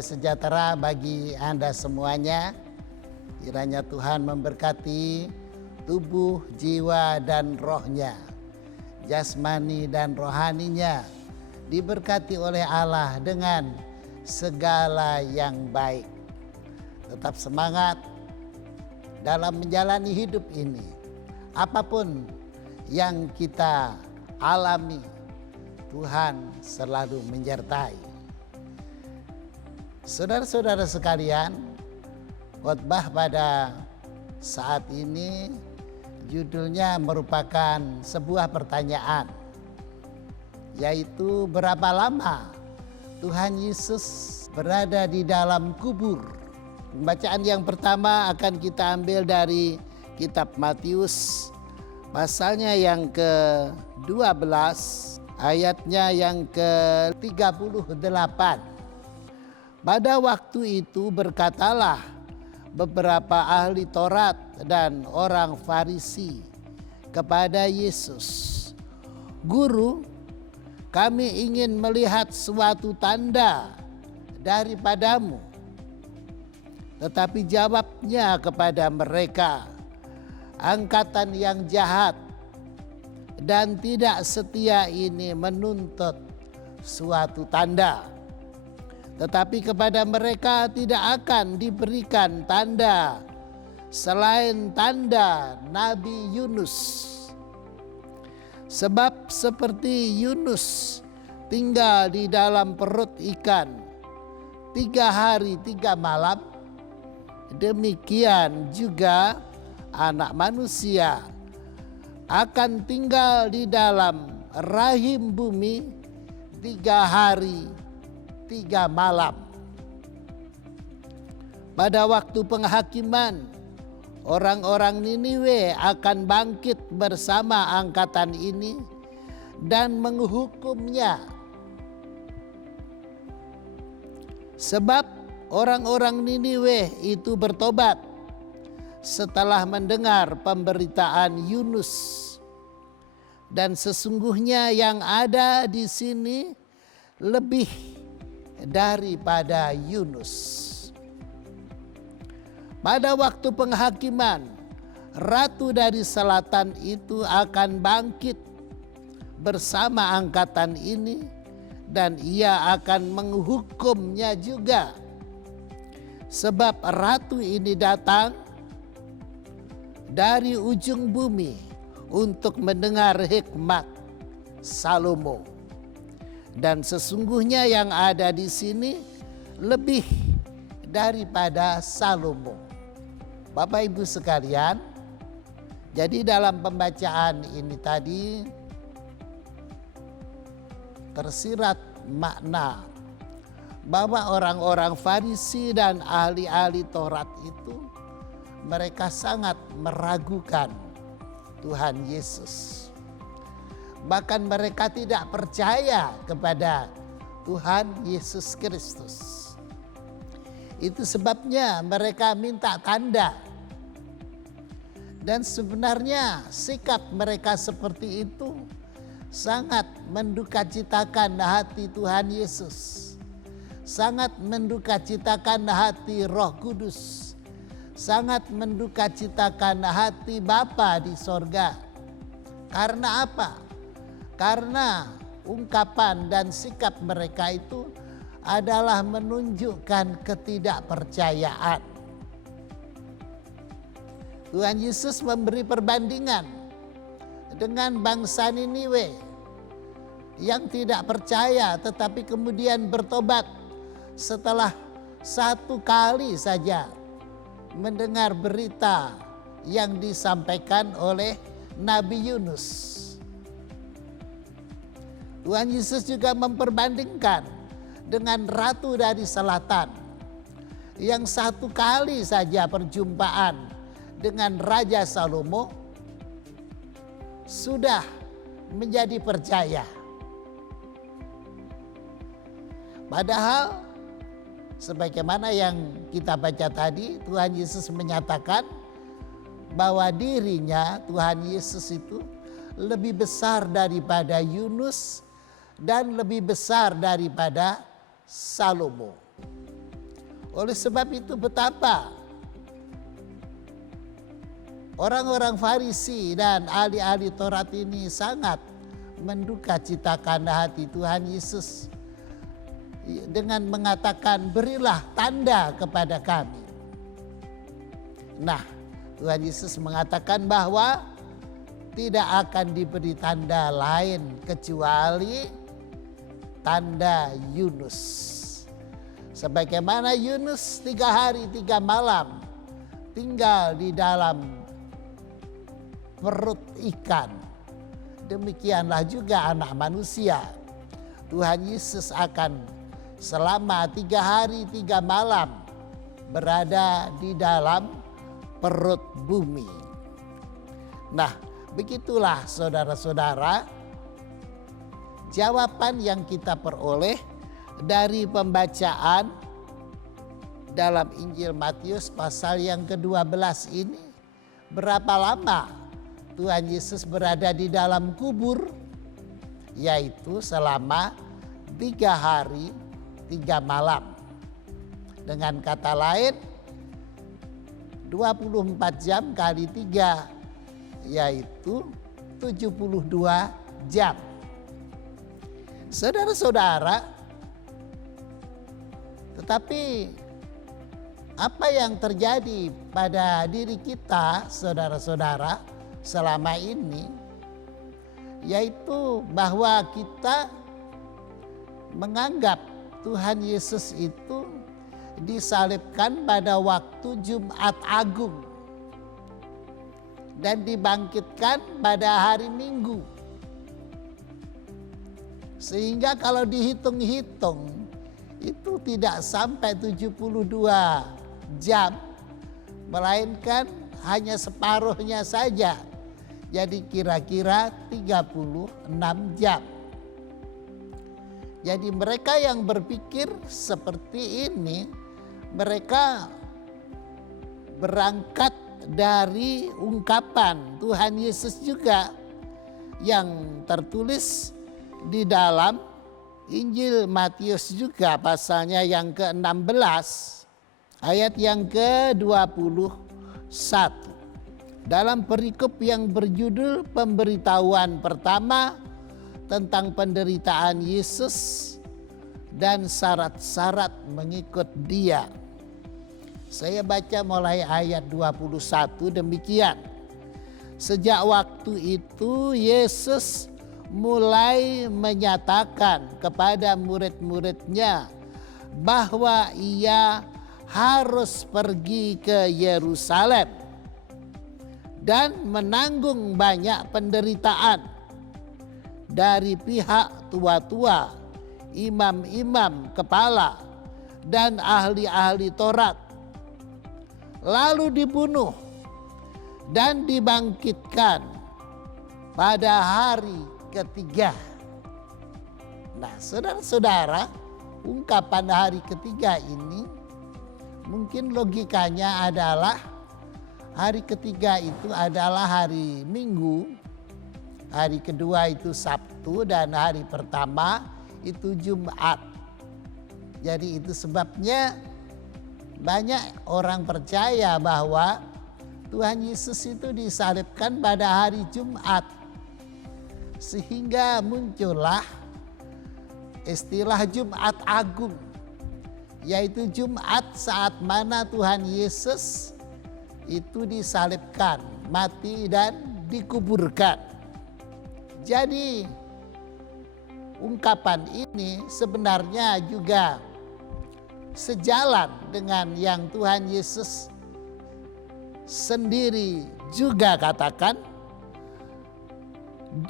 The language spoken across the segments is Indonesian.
damai sejahtera bagi Anda semuanya. Kiranya Tuhan memberkati tubuh, jiwa, dan rohnya, jasmani dan rohaninya, diberkati oleh Allah dengan segala yang baik. Tetap semangat dalam menjalani hidup ini. Apapun yang kita alami, Tuhan selalu menyertai. Saudara-saudara sekalian, khotbah pada saat ini judulnya merupakan sebuah pertanyaan, yaitu berapa lama Tuhan Yesus berada di dalam kubur. Pembacaan yang pertama akan kita ambil dari kitab Matius, pasalnya yang ke-12, ayatnya yang ke-38. Pada waktu itu berkatalah beberapa ahli Taurat dan orang Farisi kepada Yesus, "Guru, kami ingin melihat suatu tanda daripadamu." Tetapi jawabnya kepada mereka, "Angkatan yang jahat dan tidak setia ini menuntut suatu tanda. Tetapi kepada mereka tidak akan diberikan tanda selain tanda Nabi Yunus. Sebab seperti Yunus tinggal di dalam perut ikan 3 hari 3 malam, demikian juga Anak Manusia akan tinggal di dalam rahim bumi 3 hari 3 malam. Pada waktu penghakiman, orang-orang Niniwe akan bangkit bersama angkatan ini dan menghukumnya. Sebab orang-orang Niniwe itu bertobat setelah mendengar pemberitaan Yunus. Dan sesungguhnya yang ada di sini lebih daripada Yunus. Pada waktu penghakiman, ratu dari selatan itu akan bangkit bersama angkatan ini dan ia akan menghukumnya juga. Sebab ratu ini datang dari ujung bumi untuk mendengar hikmat Salomo. Dan sesungguhnya yang ada di sini lebih daripada Salomo." Bapak Ibu sekalian, jadi dalam pembacaan ini tadi tersirat makna bahwa orang-orang Farisi dan ahli-ahli Taurat itu mereka sangat meragukan Tuhan Yesus. Bahkan mereka tidak percaya kepada Tuhan Yesus Kristus. Itu sebabnya mereka minta tanda. Dan sebenarnya sikap mereka seperti itu sangat mendukacitakan hati Tuhan Yesus. Sangat mendukacitakan hati Roh Kudus. Sangat mendukacitakan hati Bapa di sorga. Karena apa? Karena ungkapan dan sikap mereka itu adalah menunjukkan ketidakpercayaan. Tuhan Yesus memberi perbandingan dengan bangsa Niniwe yang tidak percaya tetapi kemudian bertobat setelah 1 kali saja mendengar berita yang disampaikan oleh Nabi Yunus. Tuhan Yesus juga memperbandingkan dengan ratu dari selatan yang 1 kali saja perjumpaan dengan Raja Salomo sudah menjadi percaya. Padahal sebagaimana yang kita baca tadi, Tuhan Yesus menyatakan bahwa dirinya, Tuhan Yesus itu lebih besar daripada Yunus dan lebih besar daripada Salomo. Oleh sebab itu betapa orang-orang Farisi dan ahli-ahli Taurat ini sangat menduka citakan hati Tuhan Yesus dengan mengatakan, berilah tanda kepada kami. Nah, Tuhan Yesus mengatakan bahwa tidak akan diberi tanda lain kecuali tanda Yunus. Sebagaimana Yunus 3 hari 3 malam tinggal di dalam perut ikan, demikianlah juga anak manusia. Tuhan Yesus akan selama 3 hari 3 malam berada di dalam perut bumi. Nah, begitulah saudara-saudara jawaban yang kita peroleh dari pembacaan dalam Injil Matius pasal yang ke-12 ini. Berapa lama Tuhan Yesus berada di dalam kubur? Yaitu selama 3 hari 3 malam. Dengan kata lain 24 jam kali 3 yaitu 72 jam. Saudara-saudara, tetapi apa yang terjadi pada diri kita saudara-saudara selama ini, yaitu bahwa kita menganggap Tuhan Yesus itu disalibkan pada waktu Jumat Agung dan dibangkitkan pada hari Minggu. Sehingga kalau dihitung-hitung itu tidak sampai 72 jam, melainkan hanya separuhnya saja. Jadi kira-kira 36 jam. Jadi mereka yang berpikir seperti ini, mereka berangkat dari ungkapan Tuhan Yesus juga yang tertulis di dalam Injil Matius juga pasalnya yang ke-16 ayat yang ke-21. Dalam perikop yang berjudul pemberitahuan pertama tentang penderitaan Yesus dan syarat-syarat mengikut Dia. Saya baca mulai ayat 21 demikian. Sejak waktu itu Yesus mulai menyatakan kepada murid-muridnya bahwa Ia harus pergi ke Yerusalem dan menanggung banyak penderitaan dari pihak tua-tua, imam-imam kepala, dan ahli-ahli Taurat, lalu dibunuh dan dibangkitkan pada hari ketiga. Nah, saudara-saudara, ungkapan hari ketiga ini mungkin logikanya adalah hari ketiga itu adalah hari Minggu, hari kedua itu Sabtu, dan hari pertama itu Jumat. Jadi itu sebabnya banyak orang percaya bahwa Tuhan Yesus itu disalibkan pada hari Jumat. Sehingga muncullah istilah Jumat Agung, yaitu Jumat saat mana Tuhan Yesus itu disalibkan, mati dan dikuburkan. Jadi ungkapan ini sebenarnya juga sejalan dengan yang Tuhan Yesus sendiri juga katakan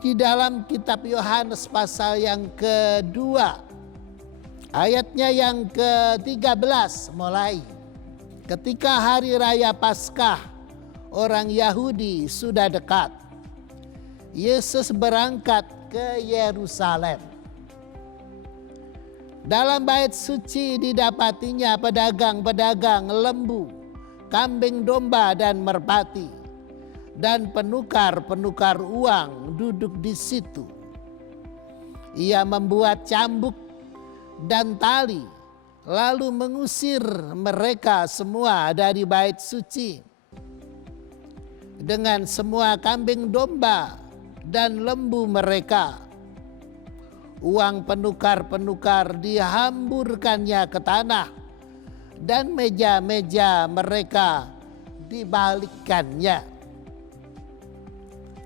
di dalam kitab Yohanes pasal yang kedua ayatnya yang ke-13 mulai. Ketika hari raya Paskah orang Yahudi sudah dekat, Yesus berangkat ke Yerusalem. Dalam bait suci didapatinya pedagang-pedagang lembu, kambing domba dan merpati, dan penukar-penukar uang duduk di situ. Ia membuat cambuk dan tali, lalu mengusir mereka semua dari bait suci dengan semua kambing domba dan lembu mereka. Uang penukar-penukar dihamburkannya ke tanah, dan meja-meja mereka dibalikkannya.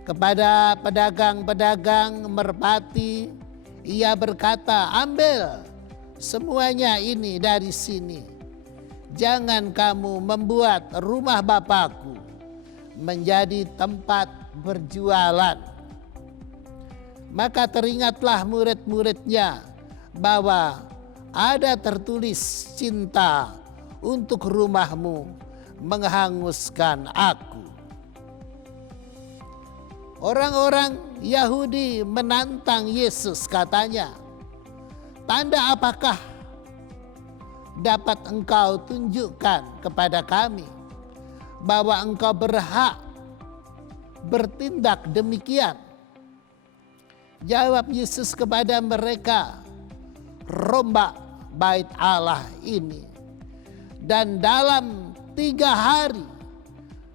Kepada pedagang-pedagang merpati ia berkata, "Ambil semuanya ini dari sini. Jangan kamu membuat rumah Bapakku menjadi tempat berjualan." Maka teringatlah murid-muridnya bahwa ada tertulis, "Cinta untuk rumahmu menghanguskan aku." Orang-orang Yahudi menantang Yesus, katanya, "Tanda apakah dapat engkau tunjukkan kepada kami bahwa engkau berhak bertindak demikian?" Jawab Yesus kepada mereka, "Rombak bait Allah ini, dan dalam 3 hari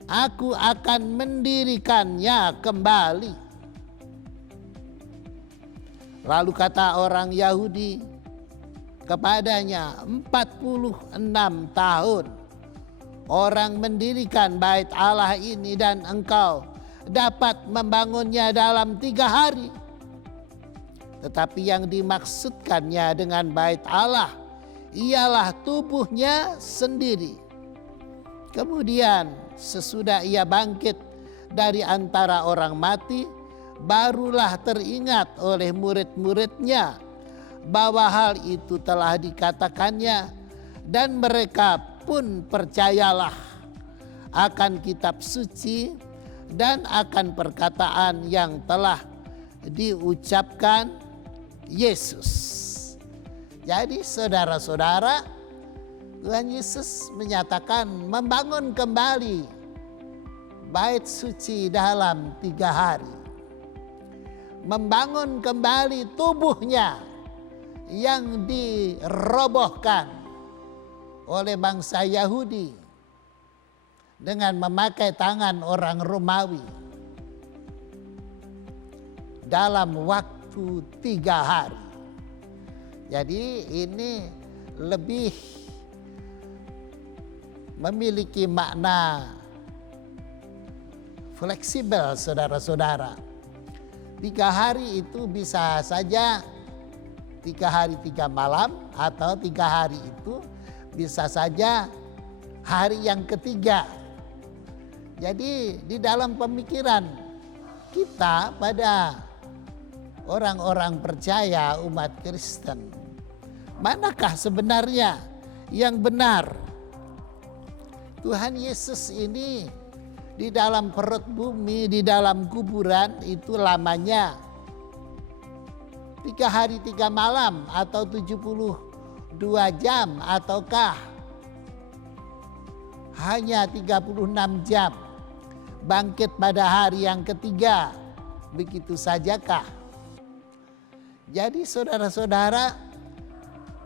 aku akan mendirikannya kembali." Lalu kata orang Yahudi kepadanya, 46 tahun orang mendirikan bait Allah ini, dan engkau dapat membangunnya dalam 3 hari. Tetapi yang dimaksudkannya dengan bait Allah ialah tubuhnya sendiri. Kemudian sesudah ia bangkit dari antara orang mati, barulah teringat oleh murid-muridnya bahwa hal itu telah dikatakannya, dan mereka pun percayalah akan kitab suci dan akan perkataan yang telah diucapkan Yesus. Jadi saudara-saudara, Tuhan Yesus menyatakan membangun kembali bait suci dalam 3 hari. Membangun kembali tubuhnya yang dirobohkan oleh bangsa Yahudi dengan memakai tangan orang Romawi dalam waktu 3 hari. Jadi ini lebih memiliki makna fleksibel, saudara-saudara. 3 hari itu bisa saja 3 hari 3 malam, atau 3 hari itu bisa saja hari yang ketiga. Jadi di dalam pemikiran kita pada orang-orang percaya umat Kristen, manakah sebenarnya yang benar? Tuhan Yesus ini di dalam perut bumi, di dalam kuburan itu lamanya 3 hari 3 malam atau 72 jam, ataukah hanya 36 jam? Bangkit pada hari yang ketiga, begitu sajakah? Jadi saudara-saudara,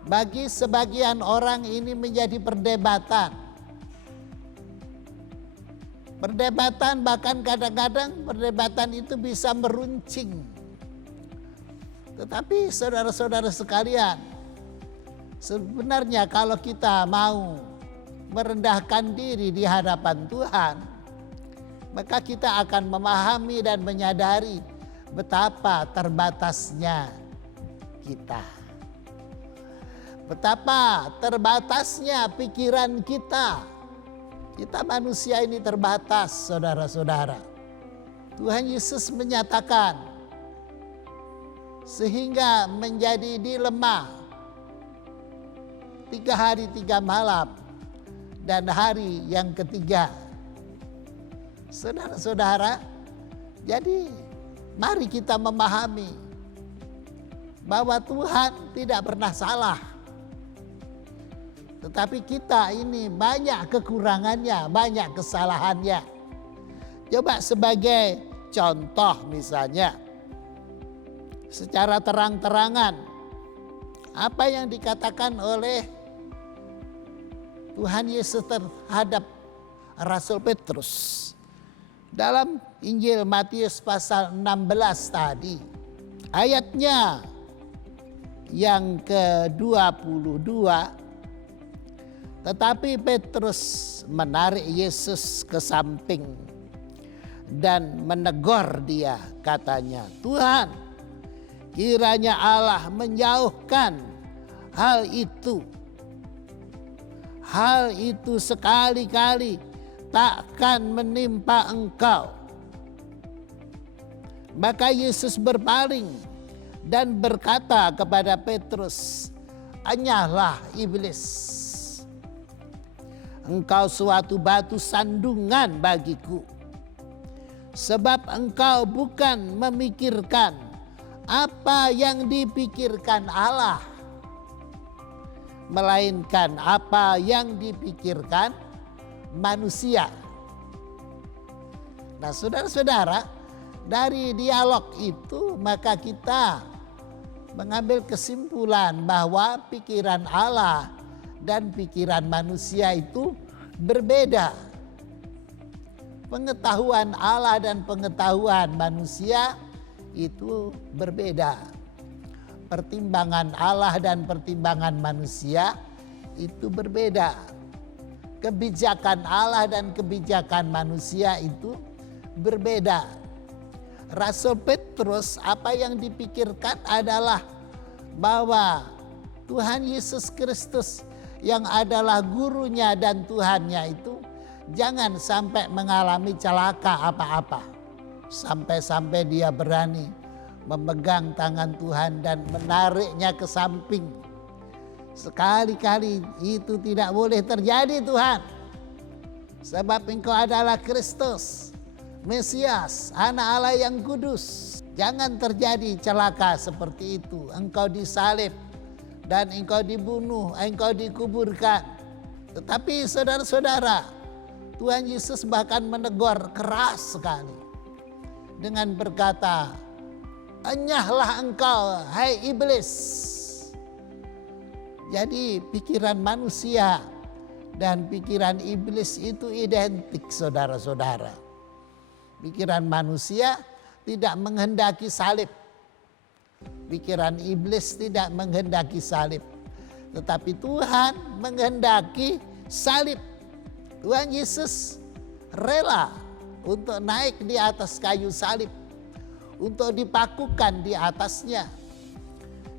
bagi sebagian orang ini menjadi perdebatan. Perdebatan, bahkan kadang-kadang perdebatan itu bisa meruncing. Tetapi saudara-saudara sekalian, sebenarnya kalau kita mau merendahkan diri di hadapan Tuhan, maka kita akan memahami dan menyadari betapa terbatasnya kita. Betapa terbatasnya pikiran kita. Kita manusia ini terbatas, saudara-saudara. Tuhan Yesus menyatakan, sehingga menjadi dilema 3 hari 3 malam dan hari yang ketiga. Saudara-saudara, jadi mari kita memahami bahwa Tuhan tidak pernah salah. Tetapi kita ini banyak kekurangannya, banyak kesalahannya. Coba sebagai contoh misalnya, secara terang-terangan apa yang dikatakan oleh Tuhan Yesus terhadap Rasul Petrus. Dalam Injil Matius pasal 16 tadi, ayatnya yang ke-22, tetapi Petrus menarik Yesus ke samping dan menegur dia, katanya, "Tuhan, kiranya Allah menjauhkan hal itu. Hal itu sekali-kali takkan menimpa engkau." Maka Yesus berpaling dan berkata kepada Petrus, "Enyahlah iblis. Engkau suatu batu sandungan bagiku. Sebab engkau bukan memikirkan apa yang dipikirkan Allah, melainkan apa yang dipikirkan manusia." Nah, saudara-saudara, dari dialog itu maka kita mengambil kesimpulan bahwa pikiran Allah dan pikiran manusia itu berbeda. Pengetahuan Allah dan pengetahuan manusia itu berbeda. Pertimbangan Allah dan pertimbangan manusia itu berbeda. Kebijakan Allah dan kebijakan manusia itu berbeda. Rasul Petrus, apa yang dipikirkan adalah bahwa Tuhan Yesus Kristus yang adalah gurunya dan Tuhannya itu jangan sampai mengalami celaka apa-apa. Sampai-sampai dia berani memegang tangan Tuhan dan menariknya ke samping. Sekali-kali itu tidak boleh terjadi, Tuhan. Sebab engkau adalah Kristus, Mesias, anak Allah yang kudus. Jangan terjadi celaka seperti itu. Engkau disalib dan engkau dibunuh, engkau dikuburkan. Tetapi saudara-saudara, Tuhan Yesus bahkan menegur keras sekali dengan berkata, "Enyahlah engkau, hai iblis." Jadi pikiran manusia dan pikiran iblis itu identik, saudara-saudara. Pikiran manusia tidak menghendaki salib. Pikiran iblis tidak menghendaki salib. Tetapi Tuhan menghendaki salib. Tuhan Yesus rela untuk naik di atas kayu salib. Untuk dipakukan di atasnya.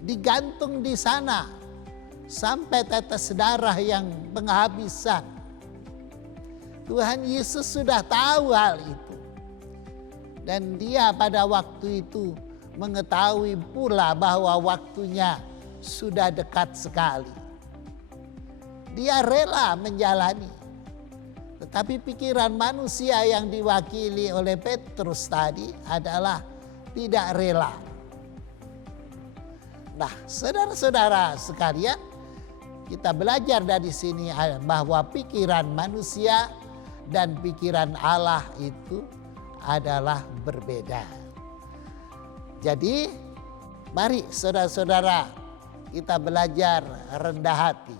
Digantung di sana sampai tetes darah yang penghabisan. Tuhan Yesus sudah tahu hal itu. Dan dia pada waktu itu mengetahui pula bahwa waktunya sudah dekat sekali. Dia rela menjalani. Tetapi pikiran manusia yang diwakili oleh Petrus tadi adalah tidak rela. Nah, saudara-saudara sekalian, kita belajar dari sini bahwa pikiran manusia dan pikiran Allah itu adalah berbeda. Jadi mari saudara-saudara kita belajar rendah hati.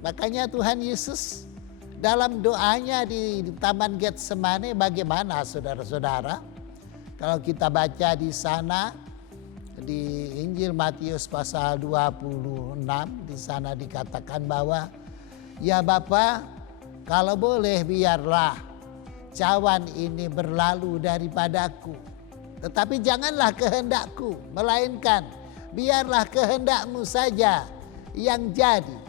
Makanya Tuhan Yesus dalam doanya di Taman Getsemane bagaimana saudara-saudara? Kalau kita baca di sana di Injil Matius pasal 26, di sana dikatakan bahwa, "Ya Bapa, kalau boleh biarlah cawan ini berlalu daripadaku. Tetapi janganlah kehendakku, melainkan biarlah kehendakmu saja yang jadi."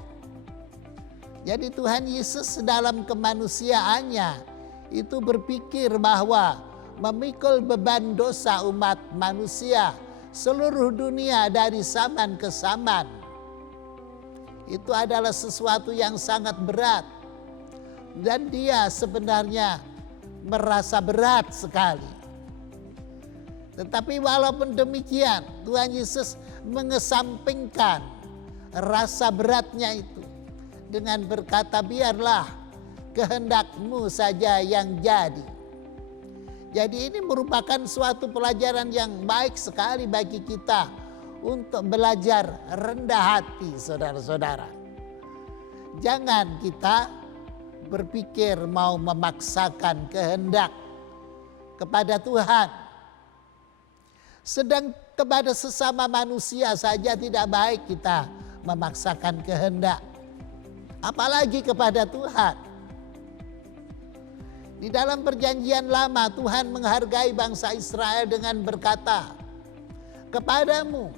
Jadi Tuhan Yesus dalam kemanusiaannya itu berpikir bahwa memikul beban dosa umat manusia seluruh dunia dari zaman ke zaman itu adalah sesuatu yang sangat berat. Dan dia sebenarnya merasa berat sekali. Tetapi walaupun demikian, Tuhan Yesus mengesampingkan rasa beratnya itu dengan berkata, "Biarlah kehendakmu saja yang jadi." Jadi ini merupakan suatu pelajaran yang baik sekali bagi kita untuk belajar rendah hati, saudara-saudara. Jangan kita berpikir mau memaksakan kehendak kepada Tuhan. Sedang kepada sesama manusia saja tidak baik kita memaksakan kehendak. Apalagi kepada Tuhan. Di dalam perjanjian lama Tuhan menghargai bangsa Israel dengan berkata, "Kepadamu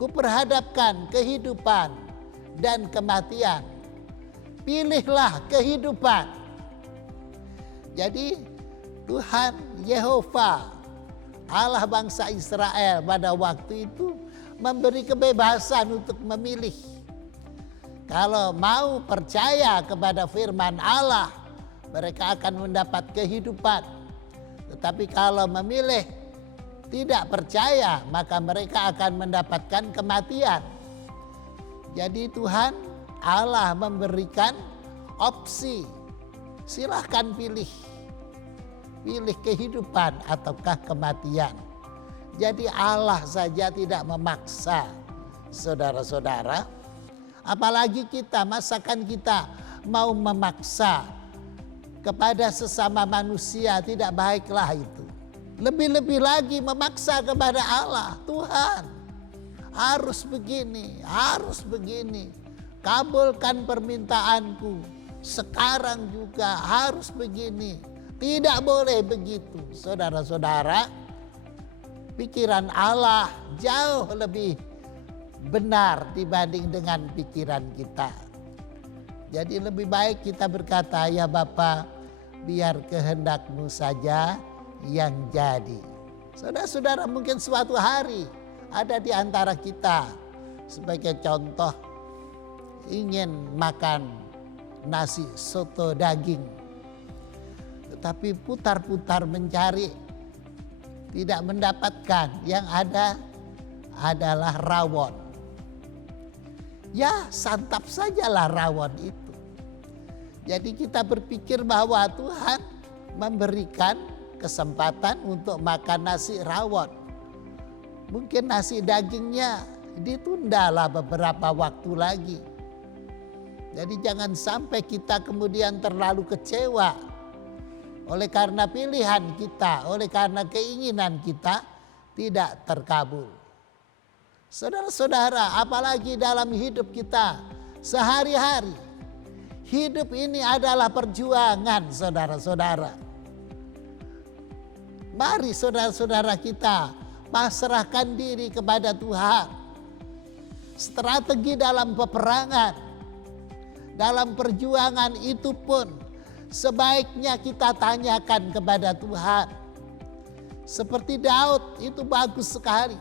kuperhadapkan kehidupan dan kematian. Pilihlah kehidupan." Jadi Tuhan Yehova, Allah bangsa Israel pada waktu itu memberi kebebasan untuk memilih. Kalau mau percaya kepada firman Allah, mereka akan mendapat kehidupan. Tetapi kalau memilih tidak percaya, maka mereka akan mendapatkan kematian. Jadi Tuhan Allah memberikan opsi. Silahkan pilih. Pilih kehidupan ataukah kematian. Jadi Allah saja tidak memaksa saudara-saudara. Apalagi kita, masakan kita mau memaksa kepada sesama manusia, tidak baiklah itu. Lebih-lebih lagi memaksa kepada Allah. Tuhan, harus begini, harus begini. Kabulkan permintaanku. Sekarang juga harus begini. Tidak boleh begitu. Saudara-saudara, pikiran Allah jauh lebih benar dibanding dengan pikiran kita. Jadi lebih baik kita berkata, "Ya Bapa, biar kehendak-Mu saja yang jadi." Saudara-saudara, mungkin suatu hari ada di antara kita, sebagai contoh, ingin makan nasi soto daging. Tetapi putar-putar mencari, tidak mendapatkan. Yang ada adalah rawon. Ya, santap sajalah rawon itu. Jadi kita berpikir bahwa Tuhan memberikan kesempatan untuk makan nasi rawon. Mungkin nasi dagingnya ditundalah beberapa waktu lagi. Jadi jangan sampai kita kemudian terlalu kecewa oleh karena pilihan kita, oleh karena keinginan kita tidak terkabul. Saudara-saudara, apalagi dalam hidup kita sehari-hari. Hidup ini adalah perjuangan, saudara-saudara. Mari saudara-saudara kita pasrahkan diri kepada Tuhan. Strategi dalam peperangan, dalam perjuangan itu pun sebaiknya kita tanyakan kepada Tuhan. Seperti Daud, itu bagus sekali.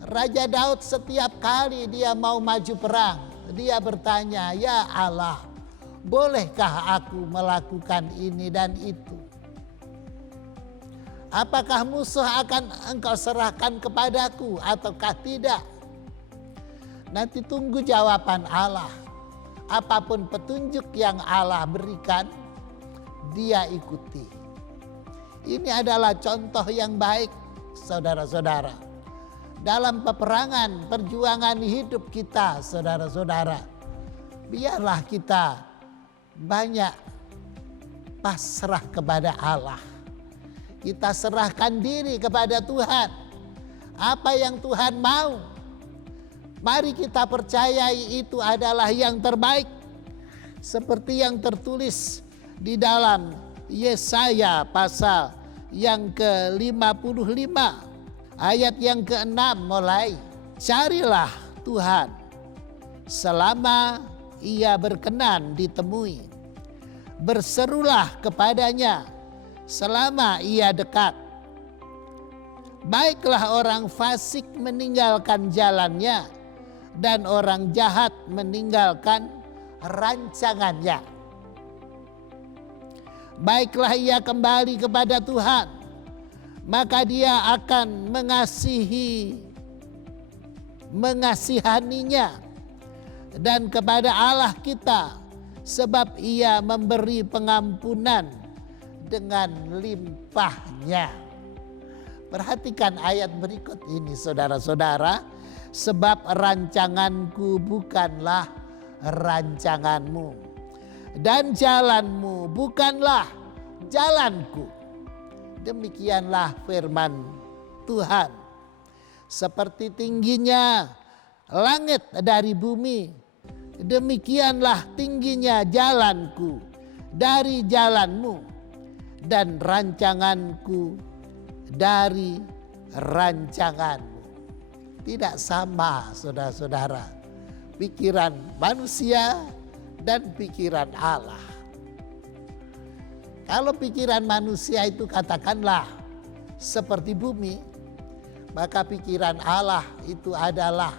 Raja Daud setiap kali dia mau maju perang, dia bertanya, "Ya Allah, bolehkah aku melakukan ini dan itu? Apakah musuh akan Engkau serahkan kepadaku ataukah tidak?" Nanti tunggu jawaban Allah. Apapun petunjuk yang Allah berikan, dia ikuti. Ini adalah contoh yang baik, saudara-saudara. Dalam peperangan, perjuangan hidup kita, saudara-saudara. Biarlah kita banyak pasrah kepada Allah. Kita serahkan diri kepada Tuhan. Apa yang Tuhan mau, mari kita percayai itu adalah yang terbaik. Seperti yang tertulis di dalam Yesaya pasal yang ke-55. Ayat yang ke-6 mulai. "Carilah Tuhan selama Ia berkenan ditemui. Berserulah kepadanya selama Ia dekat. Baiklah orang fasik meninggalkan jalannya dan orang jahat meninggalkan rancangannya. Baiklah ia kembali kepada Tuhan, maka dia akan mengasihaninya, dan kepada Allah kita, sebab Ia memberi pengampunan dengan limpahnya." Perhatikan ayat berikut ini, saudara-saudara. "Sebab rancanganku bukanlah rancanganmu. Dan jalanmu bukanlah jalanku. Demikianlah firman Tuhan. Seperti tingginya langit dari bumi, demikianlah tingginya jalanku dari jalanmu, dan rancanganku dari rancanganmu. Tidak sama, saudara-saudara, pikiran manusia dan pikiran Allah. Kalau pikiran manusia itu katakanlah seperti bumi, maka pikiran Allah itu adalah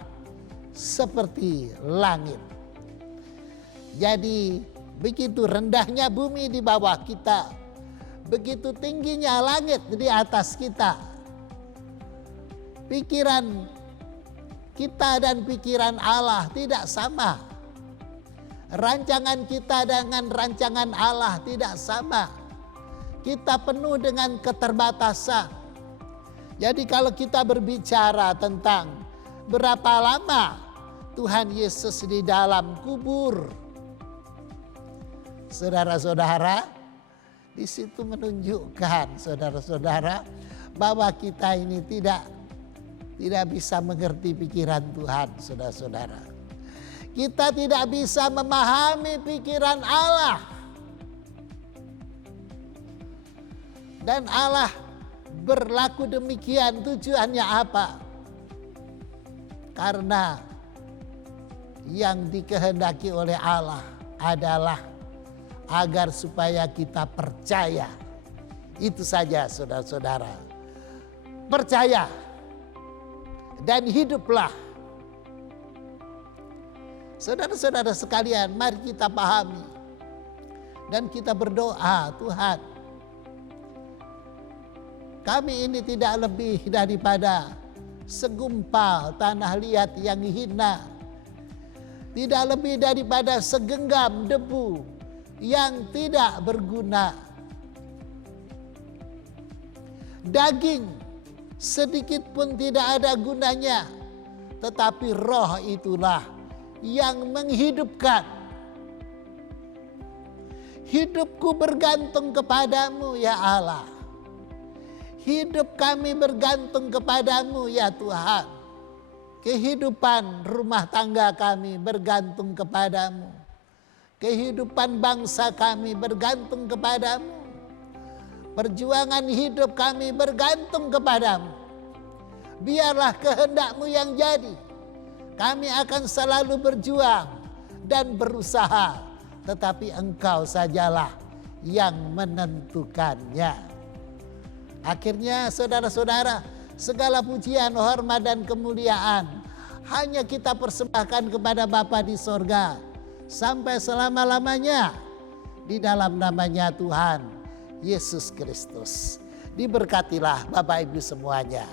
seperti langit. Jadi begitu rendahnya bumi di bawah kita, begitu tingginya langit di atas kita. Pikiran kita dan pikiran Allah tidak sama. Rancangan kita dengan rancangan Allah tidak sama. Kita penuh dengan keterbatasan. Jadi kalau kita berbicara tentang berapa lama Tuhan Yesus di dalam kubur, saudara-saudara, di situ menunjukkan, saudara-saudara, bahwa kita ini tidak bisa mengerti pikiran Tuhan, saudara-saudara. Kita tidak bisa memahami pikiran Allah. Dan Allah berlaku demikian, tujuannya apa? Karena yang dikehendaki oleh Allah adalah agar supaya kita percaya. Itu saja, saudara-saudara. Percaya dan hiduplah. Saudara-saudara sekalian, mari kita pahami dan kita berdoa, Tuhan, kami ini tidak lebih daripada segumpal tanah liat yang hina, tidak lebih daripada segenggam debu yang tidak berguna. Daging sedikit pun tidak ada gunanya, tetapi roh itulah yang menghidupkan. Hidupku bergantung kepadamu ya Allah. Hidup kami bergantung kepadamu ya Tuhan. Kehidupan rumah tangga kami bergantung kepadamu. Kehidupan bangsa kami bergantung kepadamu. Perjuangan hidup kami bergantung kepadamu. Biarlah kehendak-Mu yang jadi. Kami akan selalu berjuang dan berusaha, tetapi Engkau sajalah yang menentukannya. Akhirnya saudara-saudara, segala pujian, hormat dan kemuliaan hanya kita persembahkan kepada Bapa di sorga sampai selama-lamanya di dalam namanya Tuhan Yesus Kristus. Diberkatilah Bapak Ibu semuanya.